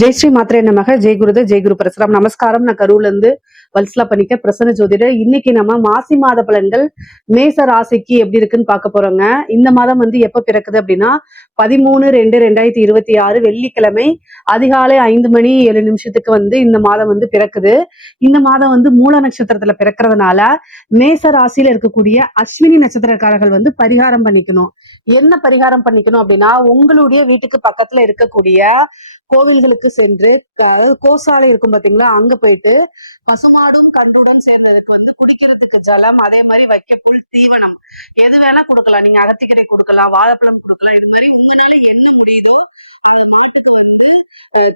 ஜெய் ஸ்ரீ மாத்திரை நமக ஜெய் குருது ஜெய் குரு பரசுராம். நமஸ்காரம் நான் கரூர்ல இருந்து வல்சலா பண்ணிக்க பிரசன்ன ஜோதிடர் இன்னைக்கு நம்ம மாசி மாத பலன்கள் மேச ராசிக்கு எப்படி இருக்குன்னு பார்க்க போறோங்க. இந்த மாதம் வந்து எப்ப பிறக்குது அப்படின்னா பதிமூணு ரெண்டு ரெண்டாயிரத்தி இருபத்தி ஆறு வெள்ளிக்கிழமை அதிகாலை ஐந்து மணி ஏழு நிமிஷத்துக்கு வந்து இந்த மாதம் வந்து பிறக்குது. இந்த மாதம் வந்து மூல நட்சத்திரத்துல பிறக்கிறதுனால மேச ராசியில இருக்கக்கூடிய அஸ்வினி நட்சத்திரக்காரர்கள் வந்து பரிகாரம் பண்ணிக்கணும். என்ன பரிகாரம் பண்ணிக்கணும் அப்படின்னா உங்களுடைய வீட்டுக்கு பக்கத்துல இருக்கக்கூடிய கோவில்களுக்கு சென்று கோசாலை இருக்கும் பாத்தீங்களா? அங்க போயிட்டு பசுமாடும் கன்றுடன் சேர்ந்ததுக்கு வந்து குடிக்கிறதுக்கு ஜலம் அதே மாதிரி வைக்க புல் தீவனம். எது வேணா கொடுக்கலாம். நீங்க அகத்திக்கரை கொடுக்கலாம் வாழைப்பழம் கொடுக்கலாம். இது மாதிரி உங்களால என்ன முடியுதோ அந்த மாட்டுக்கு வந்து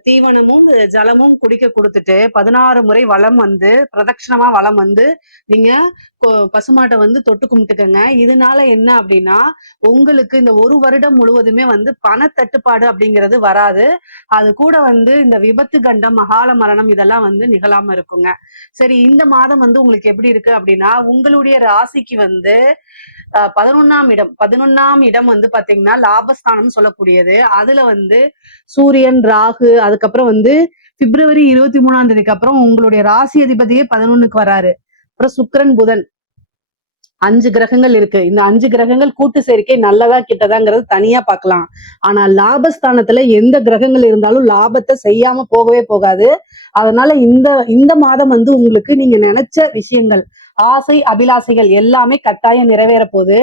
தீவனமும் ஜலமும் குடிக்க கொடுத்துட்டு பதினாறு முறை வளம் வந்து பிரதட்சணமா வளம் வந்து நீங்க கொ- பசுமாட்டை வந்து தொட்டு கும்பிட்டுக்கங்க. இதனால என்ன அப்படின்னா உங்களுக்கு இந்த ஒரு வருடம் முழுவதுமே வந்து பண தட்டுப்பாடு அப்படிங்கிறது வராது. அது கூட வந்து இந்த விபத்து கண்டம் மகால மரணம் இதெல்லாம் வந்து நிகழாம இருக்குங்க. சரி இந்த மாதம் வந்து உங்களுக்கு எப்படி இருக்கு அப்படின்னா உங்களுடைய ராசிக்கு வந்து அஹ், இடம் பதினொன்னாம் இடம் வந்து பாத்தீங்கன்னா லாபஸ்தானம் சொல்லக்கூடியது. அதுல வந்து சூரியன் ராகு அதுக்கப்புறம் வந்து பிப்ரவரி இருபத்தி மூணாம் தேதிக்கு அப்புறம் உங்களுடைய ராசி அதிபதியே பதினொன்னுக்கு வராரு. அப்புறம் சுக்கிரன் புதன். அஞ்சு கிரகங்கள் இருக்கு. இந்த அஞ்சு கிரகங்கள் கூட்டு சேர்க்கை நல்லதா கிட்டதாங்கிறது தனியா பார்க்கலாம். ஆனா லாபஸ்தானத்துல எந்த கிரகங்கள் இருந்தாலும் லாபத்தை செய்யாம போகவே போகாது. அதனால இந்த இந்த மாதம் வந்து உங்களுக்கு நீங்க நினைச்ச விஷயங்கள் ஆசை அபிலாசைகள் எல்லாமே கட்டாயம் நிறைவேற போகுது.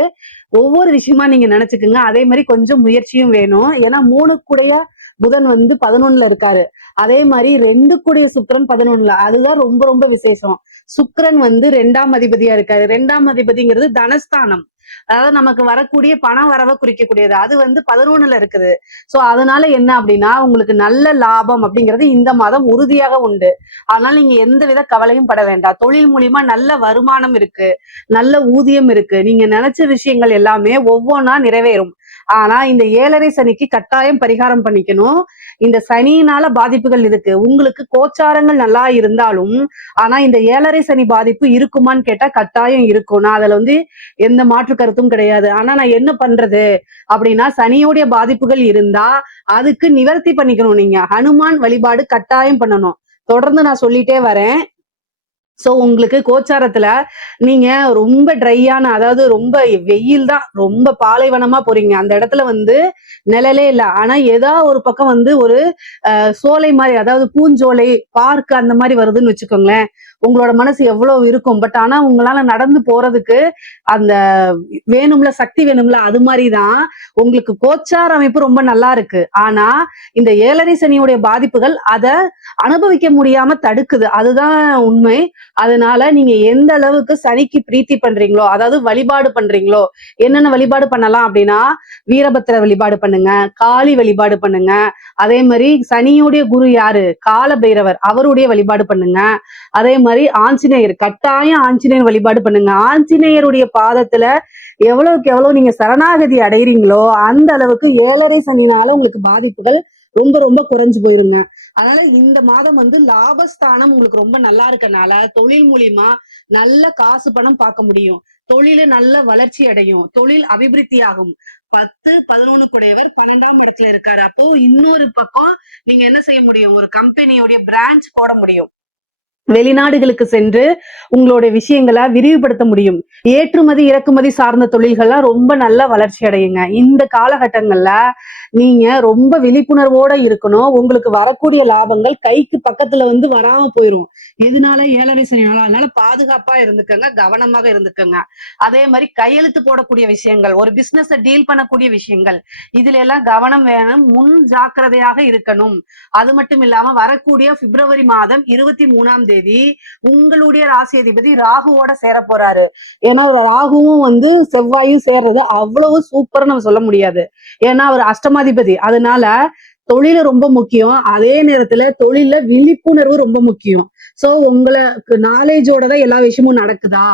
ஒவ்வொரு விஷயமா நீங்க நினைச்சுக்கோங்க. அதே மாதிரி கொஞ்சம் முயற்சியும் வேணும். ஏன்னா மூணு கூடையா புதன் வந்து பதினொன்னுல இருக்காரு. அதே மாதிரி ரெண்டு கூடிய சுக்கரன் பதினொன்னுல. அதுதான் ரொம்ப ரொம்ப விசேஷம். சுக்கரன் வந்து ரெண்டாம் அதிபதியா இருக்காரு. ரெண்டாம் அதிபதிங்கிறது தனஸ்தானம். அதாவது நமக்கு வரக்கூடிய பணம் வரவை குறிக்கக்கூடியது. அது வந்து பதினொன்னுல இருக்குது. சோ அதனால என்ன அப்படின்னா உங்களுக்கு நல்ல லாபம் அப்படிங்கிறது இந்த மாதம் உறுதியாக உண்டு. அதனால நீங்க எந்த வித கவலையும் பட வேண்டாம். தொழில் மூலியமா நல்ல வருமானம் இருக்கு. நல்ல ஊதியம் இருக்கு. நீங்க நினைச்ச விஷயங்கள் எல்லாமே ஒவ்வொன்னா நிறைவேறும். ஆனா இந்த ஏழரை சனிக்கு கட்டாயம் பரிகாரம் பண்ணிக்கணும். இந்த சனியினால பாதிப்புகள் இருக்கு. உங்களுக்கு கோச்சாரங்கள் நல்லா இருந்தாலும் ஆனா இந்த ஏழரை சனி பாதிப்பு இருக்குமான்னு கேட்டா கட்டாயம் இருக்கும். நான் அதுல வந்து எந்த மாற்று கருத்தும் கிடையாது. ஆனா நான் என்ன பண்றது அப்படின்னா சனியோடைய பாதிப்புகள் இருந்தா அதுக்கு நிவர்த்தி பண்ணிக்கணும் நீங்க. ஹனுமான் வழிபாடு கட்டாயம் பண்ணணும். தொடர்ந்து நான் சொல்லிட்டே வரேன். சோ உங்களுக்கு கோச்சாரத்துல நீங்க ரொம்ப ட்ரையான அதாவது ரொம்ப வெயில் தான் ரொம்ப பாலைவனமா போறீங்க. அந்த இடத்துல வந்து நிழலே இல்ல. ஆனா ஏதா ஒரு பக்கம் வந்து ஒரு அஹ், சோலை மாதிரி அதாவது பூஞ்சோலை பார்க் அந்த மாதிரி வருதுன்னு வச்சுக்கோங்களேன். உங்களோட மனசு எவ்வளவு இருக்கும். பட் ஆனா உங்களால நடந்து போறதுக்கு அந்த வேணும்ல சக்தி வேணும்ல அது மாதிரிதான் உங்களுக்கு கோச்சார் அமைப்பு ரொம்ப நல்லா இருக்கு. ஆனா இந்த ஏழரை சனியுடைய பாதிப்புகள் அதை அனுபவிக்க முடியாம தடுக்குது. அதுதான் உண்மை. அதனால நீங்க எந்த அளவுக்கு சனிக்கு பிரீத்தி பண்றீங்களோ அதாவது வழிபாடு பண்றீங்களோ என்னென்ன வழிபாடு பண்ணலாம் அப்படின்னா வீரபத்திர வழிபாடு பண்ணுங்க காளி வழிபாடு பண்ணுங்க. அதே மாதிரி சனியுடைய குரு யாரு? கால பைரவர் அவருடைய வழிபாடு பண்ணுங்க. அதே மாதிரி ஆஞ்சநேயர் கட்டாயம் ஆஞ்சநேயர் வழிபாடு பண்ணுங்க. ஆஞ்சநேயருடைய பாதத்துல எவ்வளவுக்கு எவ்வளவு நீங்க சரணாகதி அடைகிறீங்களோ அந்த அளவுக்கு ஏழரை சனினால உங்களுக்கு பாதிப்புகள் ரொம்ப ரொம்ப குறைஞ்சு போயிருங்க. அதனால இந்த மாதம் வந்து லாபஸ்தானம் உங்களுக்கு ரொம்ப நல்லா இருக்கனால தொழில் மூலியமா நல்ல காசு பணம் பார்க்க முடியும். தொழில நல்ல வளர்ச்சி அடையும். தொழில் அபிவிருத்தி ஆகும் பத்து பதினொன்னு கூடையவர் பன்னெண்டாம் இடத்துல இருக்காரு. அப்போ இன்னொரு பக்கம் நீங்க என்ன செய்ய முடியும்? ஒரு கம்பெனியோடைய பிரான்ச் போட முடியும். வெளிநாடுகளுக்கு சென்று உங்களோட விஷயங்களை விரிவுபடுத்த முடியும். ஏற்றுமதி இறக்குமதி சார்ந்த தொழில்கள்லாம் ரொம்ப நல்ல வளர்ச்சி அடையுங்க. இந்த காலகட்டங்கள்ல நீங்க ரொம்ப விழிப்புணர்வோட இருக்கணும். உங்களுக்கு வரக்கூடிய லாபங்கள் கைக்கு பக்கத்துல வந்து வராம போயிரும். எதனால? ஏழரை சனினால அதனால பாதுகாப்பா இருந்துக்கங்க கவனமாக இருந்துக்கங்க. அதே மாதிரி கையெழுத்து போடக்கூடிய விஷயங்கள் ஒரு பிசினஸ் டீல் பண்ணக்கூடிய விஷயங்கள் இதுல எல்லாம் கவனம் வேணும். முன் ஜாக்கிரதையாக இருக்கணும். அது மட்டும் இல்லாம வரக்கூடிய பிப்ரவரி மாதம் இருபத்தி மூணாம் தேதி உங்களுடைய ராசி அதிபதி ராகுவோட சேர போறாரு. ஏன்னா ராகுவும் வந்து செவ்வாயும் சேர்றது அவ்வளவு சூப்பர் நம்ம சொல்ல முடியாது. ஏன்னா அவர் அஷ்டமாதிபதி. அதனால தொழில ரொம்ப முக்கியம். அதே நேரத்துல தொழில விழிப்புணர்வு ரொம்ப முக்கியம். சோ உங்களுக்கு நாலேஜோட தான் எல்லா விஷயமும் நடக்குதா?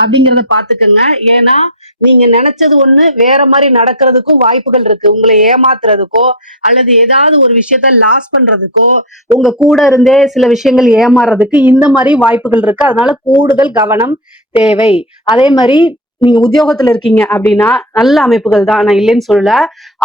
அப்படிங்கறத பாத்துக்கோங்க ஏன்னா நீங்க நினைச்சது ஒண்ணு வேற மாதிரி நடக்கிறதுக்கும் வாய்ப்புகள் இருக்கு. உங்களை ஏமாத்துறதுக்கோ அல்லது ஏதாவது ஒரு விஷயத்த லாஸ் பண்றதுக்கோ உங்க கூட இருந்தே சில விஷயங்கள் ஏமாறுறதுக்கு இந்த மாதிரி வாய்ப்புகள் இருக்கு. அதனால கூடுதல் கவனம் தேவை. அதே மாதிரி நீங்க உத்தியோகத்துல இருக்கீங்க அப்படின்னா நல்ல அமைப்புகள் தான். நான் இல்லைன்னு சொல்லல.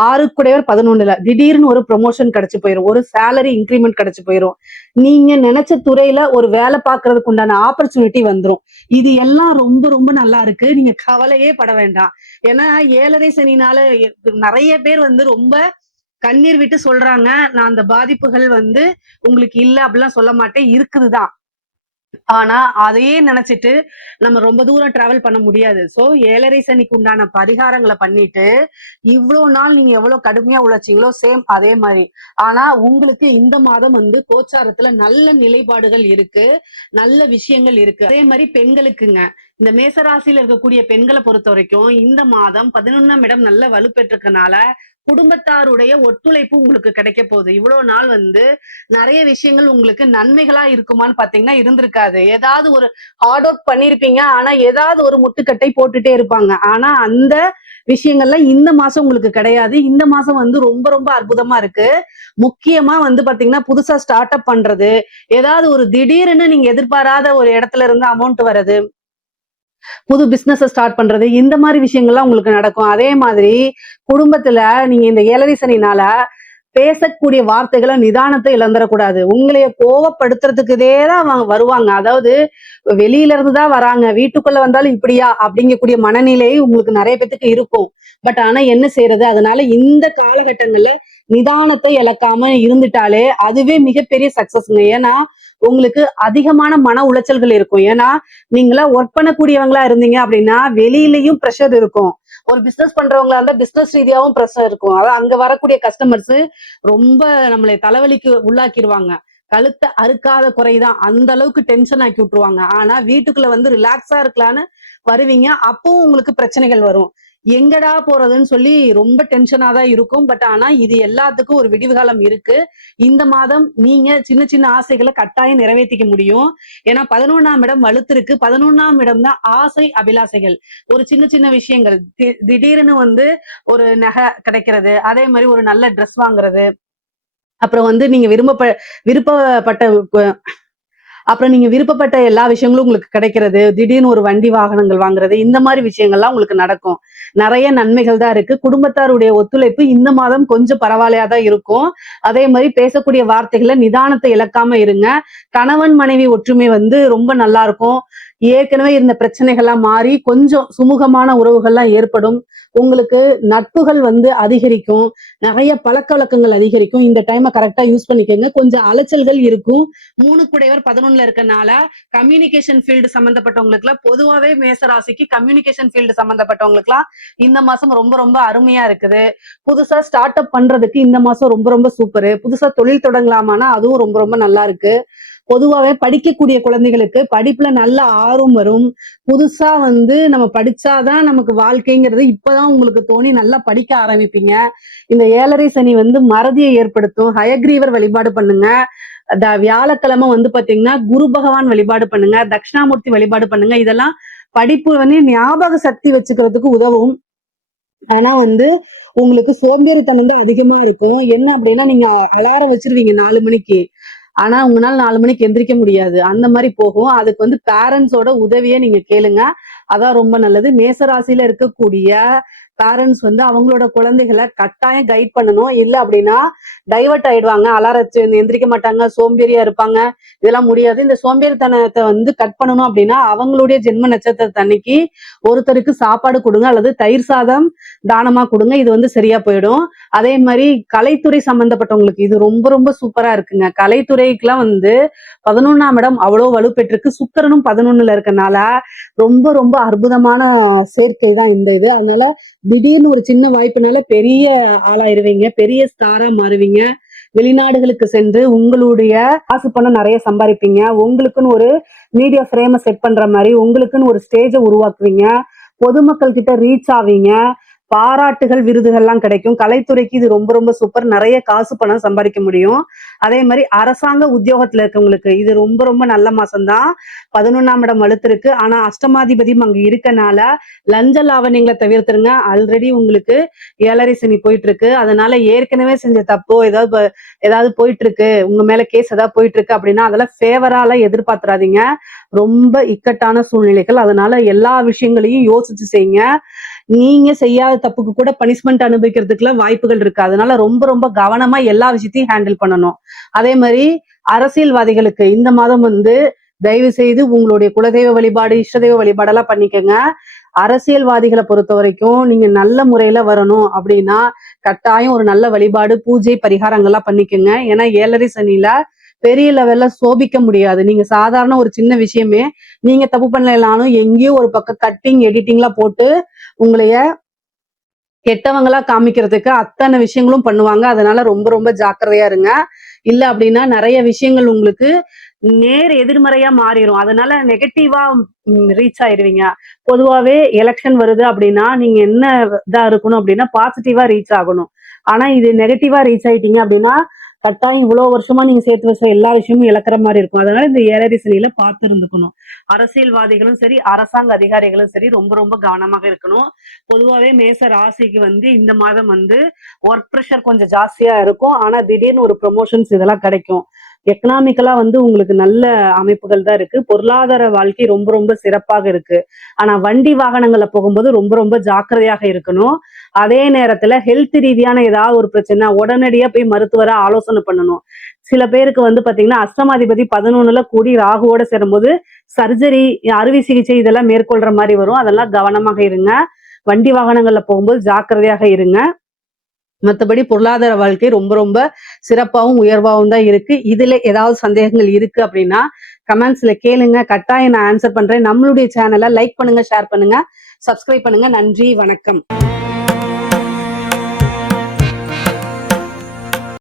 ஆறுக்குடையவர் பதினொன்னுல. திடீர்னு ஒரு ப்ரொமோஷன் கிடைச்சு போயிரும். ஒரு சேலரி இன்க்ரிமெண்ட் கிடைச்சு போயிரும். நீங்க நினைச்ச துறையில ஒரு வேலை பார்க்கறதுக்கு உண்டான ஆப்பர்ச்சுனிட்டி வந்துடும் இது எல்லாம் ரொம்ப ரொம்ப நல்லா இருக்கு. நீங்க கவலையே பட வேண்டாம். ஏன்னா ஏழரை சனினால நிறைய பேர் வந்து ரொம்ப கண்ணீர் விட்டு சொல்றாங்க நான் அந்த பாதிப்புகள் வந்து உங்களுக்கு இல்ல அப்படிலாம் சொல்ல மாட்டேன். இருக்குதுதான். ஆனா அதையே நினைச்சிட்டு நம்ம ரொம்ப தூரம் டிராவல் பண்ண முடியாது. சோ ஏழரை சனிக்கு உண்டான பரிகாரங்களை பண்ணிட்டு இவ்வளவு நாள் நீங்க எவ்வளவு கடுமையா உழைச்சீங்களோ சேம் அதே மாதிரி. ஆனா உங்களுக்கு இந்த மாதம் வந்து கோச்சாரத்துல நல்ல நிலைப்பாடுகள் இருக்கு. நல்ல விஷயங்கள் இருக்கு. அதே மாதிரி பெண்களுக்குங்க. இந்த மேசராசியில இருக்கக்கூடிய பெண்களை பொறுத்த வரைக்கும் இந்த மாதம் பதினொன்னாம் இடம் நல்ல வலுப்பெற்றிருக்கனால குடும்பத்தாருடைய ஒத்துழைப்பு உங்களுக்கு கிடைக்க போகுது. இவ்வளவு நாள் வந்து நிறைய விஷயங்கள் உங்களுக்கு நன்மைகளா இருக்குமான்னு பாத்தீங்கன்னா இருந்திருக்காது. ஏதாவது ஒரு ஹார்ட் ஒர்க் பண்ணிருப்பீங்க. ஆனா ஏதாவது ஒரு முட்டுக்கட்டை போட்டுட்டே இருப்பாங்க. ஆனா அந்த விஷயங்கள்லாம் இந்த மாசம் உங்களுக்கு கிடையாது. இந்த மாசம் வந்து ரொம்ப ரொம்ப அற்புதமா இருக்கு. முக்கியமா வந்து பாத்தீங்கன்னா புதுசா ஸ்டார்ட் அப் பண்றது. ஏதாவது ஒரு திடீர்னு நீங்க எதிர்பாராத ஒரு இடத்துல இருந்து அமௌண்ட் வர்றது. புது பிசினஸ் ஸ்டார்ட் பண்றது இந்த மாதிரி விஷயங்கள்லாம் உங்களுக்கு நடக்கும். அதே மாதிரி குடும்பத்துல நீங்க இந்த ஏழரை சனினால பேசக்கூடிய வார்த்தைகளை நிதானத்தை இழந்துடக்கூடாது. உங்களைய கோவப்படுத்துறதுக்குதே தான் அவங்க வருவாங்க. அதாவது வெளியில இருந்து தான் வராங்க. வீட்டுக்குள்ள வந்தாலும் இப்படியா? அப்படிங்கக்கூடிய மனநிலை உங்களுக்கு நிறைய பேத்துக்கு இருக்கும். பட் ஆனா என்ன செய்யறது? அதனால இந்த காலகட்டங்கள்ல நிதானத்தை இழக்காம இருந்துட்டாலே அதுவே மிகப்பெரிய சக்சஸ்ங்க ஏன்னா உங்களுக்கு அதிகமான மன உளைச்சல்கள் இருக்கும். ஏன்னா நீங்களா ஒர்க் பண்ணக்கூடியவங்களா இருந்தீங்க அப்படின்னா வெளியிலயும் ப்ரெஷர் இருக்கும். ஒரு பிசினஸ் பண்றவங்களா இருந்தா பிசினஸ் ரீதியாவும் ப்ரெஷர் இருக்கும். அதாவது அங்க வரக்கூடிய கஸ்டமர்ஸ் ரொம்ப நம்மளை தலைவலிக்கு உள்ளாக்கிடுவாங்க கழுத்தை அறுக்காத குறைதான். அந்த அளவுக்கு டென்ஷன் ஆக்கி விட்டுருவாங்க. ஆனா வீட்டுக்குள்ள வந்து ரிலாக்ஸா இருக்கலான்னு வருவீங்க. அப்பவும் உங்களுக்கு பிரச்சனைகள் வரும். எங்கடா போறதுன்னு சொல்லி ரொம்ப டென்ஷனா தான் இருக்கும். பட் ஆனா இது எல்லாத்துக்கும் ஒரு விடிவு காலம் இருக்கு. இந்த மாதம் நீங்க சின்ன சின்ன ஆசைகளை கட்டாயம் நிறைவேற்றிக்க முடியும். ஏன்னா பதினொன்னாம் இடம் வலுத்திருக்கு. பதினொன்னாம் இடம் தான் ஆசை அபிலாசைகள். ஒரு சின்ன சின்ன விஷயங்கள். தி- திடீர்னு வந்து ஒரு நகை கிடைக்கிறது. அதே மாதிரி ஒரு நல்ல ட்ரெஸ் வாங்குறது. அப்புறம் வந்து நீங்க விரும்ப விருப்பப்பட்ட அப்புறம் நீங்க விருப்பப்பட்ட எல்லா விஷயங்களும் உங்களுக்கு கிடைக்கிறது திடீர்னு ஒரு வண்டி வாகனங்கள் வாங்குறது இந்த மாதிரி விஷயங்கள்லாம் உங்களுக்கு நடக்கும். நிறைய நன்மைகள் தான் இருக்கு. குடும்பத்தாருடைய ஒத்துழைப்பு இந்த மாதம் கொஞ்சம் பரவாயில்லையா தான் இருக்கும். அதே மாதிரி பேசக்கூடிய வார்த்தைகளை நிதானத்தை இழக்காம இருங்க. கணவன் மனைவி ஒற்றுமை வந்து ரொம்ப நல்லா இருக்கும். ஏற்கனவே இருந்த பிரச்சனைகள்லாம் மாறி கொஞ்சம் சுமூகமான உறவுகள்லாம் ஏற்படும். உங்களுக்கு நட்புகள் வந்து அதிகரிக்கும். நிறைய பழக்க வழக்கங்கள் அதிகரிக்கும். இந்த டைமை கரெக்டா யூஸ் பண்ணிக்கோங்க. கொஞ்சம் அலைச்சல்கள் இருக்கும். மூணு குடையவர் பதினொன்னுல இருக்கனால கம்யூனிகேஷன் ஃபீல்டு சம்பந்தப்பட்டவங்களுக்குலாம் பொதுவாகவே மேசராசிக்கு கம்யூனிகேஷன் ஃபீல்டு சம்பந்தப்பட்டவங்களுக்குலாம் இந்த மாசம் ரொம்ப ரொம்ப அருமையா இருக்குது. புதுசா ஸ்டார்ட் அப் பண்றதுக்கு இந்த மாசம் ரொம்ப ரொம்ப சூப்பர் புதுசா தொழில் தொடங்கலாமானா அதுவும் ரொம்ப ரொம்ப நல்லா இருக்கு. பொதுவாகவே படிக்கக்கூடிய குழந்தைகளுக்கு படிப்புல நல்ல ஆர்வம் வரும். புதுசா வந்து நம்ம படிச்சாதான் நமக்கு வாழ்க்கைங்கிறது இப்பதான் உங்களுக்கு தோணி நல்லா படிக்க ஆரம்பிப்பீங்க. இந்த ஏழரை சனி வந்து மறதியை ஏற்படுத்தும். ஹயக்ரீவர் வழிபாடு பண்ணுங்க. வியாழக்கிழமை வந்து பாத்தீங்கன்னா குரு பகவான் வழிபாடு பண்ணுங்க. தட்சிணாமூர்த்தி வழிபாடு பண்ணுங்க. இதெல்லாம் படிப்பு வந்து ஞாபக சக்தி வச்சுக்கிறதுக்கு உதவும். ஆனா வந்து உங்களுக்கு சோம்பேறித்தனம் தான் அதிகமா இருக்கும். என்ன அப்படின்னா நீங்க அலாரம் வச்சிருவீங்க நாலு மணிக்கு. ஆனா உங்களால நாலு மணிக்கு எந்திரிக்க முடியாது. அந்த மாதிரி போகும். அதுக்கு வந்து பேரண்ட்ஸோட உதவியை நீங்க கேளுங்க. அதான் ரொம்ப நல்லது. மேசராசியில இருக்கக்கூடிய பேரண்ட்ஸ் வந்து அவங்களோட குழந்தைகளை கட்டாயம் கைட் பண்ணணும். இல்ல அப்படின்னா டைவர்ட் ஆயிடுவாங்க. அலாரச்சு எந்திரிக்க மாட்டாங்க. சோம்பேறியா இருப்பாங்க. இதெல்லாம் முடியாது. இந்த சோம்பேறித்தனத்தை வந்து கட் பண்ணணும் அப்படின்னா அவங்களுடைய ஜென்ம நட்சத்திரத்தை அன்னைக்கு ஒருத்தருக்கு சாப்பாடு கொடுங்க அல்லது தயிர் சாதம் தானமா கொடுங்க. இது வந்து சரியா போயிடும். அதே மாதிரி கலைத்துறை சம்பந்தப்பட்டவங்களுக்கு இது ரொம்ப ரொம்ப சூப்பரா இருக்குங்க. கலைத்துறைக்குலாம் வந்து பதினொன்னாம் இடம் அவ்வளோ வலுப்பெற்றிருக்கு. சுக்கரனும் பதினொன்னுல இருக்கனால ரொம்ப ரொம்ப அற்புதமான சேர்க்கை தான் இந்த இது. அதனால திடீர்னு ஒரு சின்ன வாய்ப்புனால பெரிய ஆளாயிருவீங்க பெரிய ஸ்டாரா மாறுவீங்க. வெளிநாடுகளுக்கு சென்று உங்களுடைய காசு பணம் நிறைய சம்பாதிப்பீங்க உங்களுக்குன்னு ஒரு மீடியா ஃப்ரேமை செட் பண்ற மாதிரி உங்களுக்குன்னு ஒரு ஸ்டேஜை உருவாக்குவீங்க. பொதுமக்கள் கிட்ட ரீச் ஆவீங்க. பாராட்டுகள் விருதுகள்லாம் கிடைக்கும். கலைத்துறைக்கு இது ரொம்ப ரொம்ப சூப்பர் நிறைய காசு பணம் சம்பாதிக்க முடியும். அதே மாதிரி அரசாங்க உத்தியோகத்துல இருக்கவங்களுக்கு இது ரொம்ப ரொம்ப நல்ல மாசம்தான். பதினொன்னாம் இடம் வலுத்திருக்கு. ஆனா அஷ்டமாதிபதியும் அங்க இருக்கனால லஞ்ச லாவணியங்களை தவிர்த்துருங்க. ஆல்ரெடி உங்களுக்கு ஏழரை சனி போயிட்டு இருக்கு அதனால ஏற்கனவே செஞ்ச தப்போ ஏதாவது ஏதாவது போயிட்டு இருக்கு உங்க மேல கேஸ் ஏதாவது போயிட்டு இருக்கு அப்படின்னா அதெல்லாம் ஃபேவரால எதிர்பார்த்துறாதீங்க. ரொம்ப இக்கட்டான சூழ்நிலைகள். அதனால எல்லா விஷயங்களையும் யோசிச்சு செய்யுங்க. நீங்க செய்யாத தப்புக்கு கூட பனிஷ்மெண்ட் அனுபவிக்கிறதுக்குலாம் வாய்ப்புகள் இருக்கு. அதனால ரொம்ப ரொம்ப கவனமா எல்லா விஷயத்தையும் ஹேண்டில் பண்ணணும். அதே மாதிரி அரசியல்வாதிகளுக்கு இந்த மாதம் வந்து தயவு செய்து உங்களுடைய குலதெய்வ வழிபாடு இஷ்டதெய்வ வழிபாடெல்லாம் பண்ணிக்கோங்க. அரசியல்வாதிகளை பொறுத்த வரைக்கும் நீங்க நல்ல முறையில வரணும் அப்படின்னா கட்டாயம் ஒரு நல்ல வழிபாடு பூஜை பரிகாரங்கள்லாம் பண்ணிக்கோங்க. ஏன்னா ஏழரை சனியில பெரிய லெவல்ல சோபிக்க முடியாது. நீங்க சாதாரண ஒரு சின்ன விஷயமே நீங்க தப்பு பண்ணலனாலும் எங்கேயோ ஒரு பக்கம் கட்டிங் எடிட்டிங்லாம் போட்டு உங்களைய கெட்டவங்களா காமிக்கிறதுக்கு அத்தனை விஷயங்களும் பண்ணுவாங்க. அதனால ரொம்ப ரொம்ப ஜாக்கிரதையா இருங்க. இல்ல அப்படின்னா நிறைய விஷயங்கள் உங்களுக்கு நேர் எதிர்மறையா மாறிடும் அதனால நெகட்டிவா ரீச் ஆயிருவீங்க. பொதுவாவே எலெக்ஷன் வருது அப்படின்னா நீங்க என்ன இதா இருக்கணும் அப்படின்னா பாசிட்டிவா ரீச் ஆகணும். ஆனா இது நெகட்டிவா ரீச் ஆயிட்டீங்க அப்படின்னா கட்டாயம் இவ்வளவு வருஷமா நீங்க சேர்த்து வச்ச எல்லா விஷயமும் இழக்கிற மாதிரி இருக்கும். அதனால இந்த ஏழரை சனியில பார்த்து இருந்துக்கணும். அரசியல்வாதிகளும் சரி அரசாங்க அதிகாரிகளும் சரி ரொம்ப ரொம்ப கவனமாக இருக்கணும். பொதுவாவே மேச ராசிக்கு வந்து இந்த மாதம் வந்து ஒர்க் ப்ரெஷர் கொஞ்சம் ஜாஸ்தியா இருக்கும். ஆனா திடீர்னு ஒரு ப்ரொமோஷன்ஸ் இதெல்லாம் கிடைக்கும். எக்கனாமிக்கலா வந்து உங்களுக்கு நல்ல அமைப்புகள் தான் இருக்கு. பொருளாதார வாழ்க்கை ரொம்ப ரொம்ப சிறப்பாக இருக்கு. ஆனா வண்டி வாகனங்கள்ல போகும்போது ரொம்ப ரொம்ப ஜாக்கிரதையாக இருக்கணும். அதே நேரத்துல ஹெல்த் ரீதியான ஏதாவது ஒரு பிரச்சனை உடனடியா போய் மருத்துவரை ஆலோசனை பண்ணணும். சில பேருக்கு வந்து பாத்தீங்கன்னா அஷ்டமாதிபதி பதினொன்னுல கூடி ராகுவோட சேரும்போது சர்ஜரி அறுவை சிகிச்சை இதெல்லாம் மேற்கொள்ற மாதிரி வரும். அதெல்லாம் கவனமாக இருங்க. வண்டி வாகனங்கள்ல போகும்போது ஜாக்கிரதையாக இருங்க. மற்றபடி பொருளாதார வாழ்க்கை ரொம்ப ரொம்ப சிறப்பாகவும் உயர்வாகவும் தான் இருக்கு. இதுல ஏதாவது சந்தேகங்கள் இருக்கு அப்படின்னா கமெண்ட்ஸ்ல கேளுங்க. கட்டாயம் நான் ஆன்சர் பண்றேன். நம்மளுடைய சேனலை லைக் பண்ணுங்க ஷேர் பண்ணுங்க. சப்ஸ்கிரைப் பண்ணுங்க. நன்றி வணக்கம்.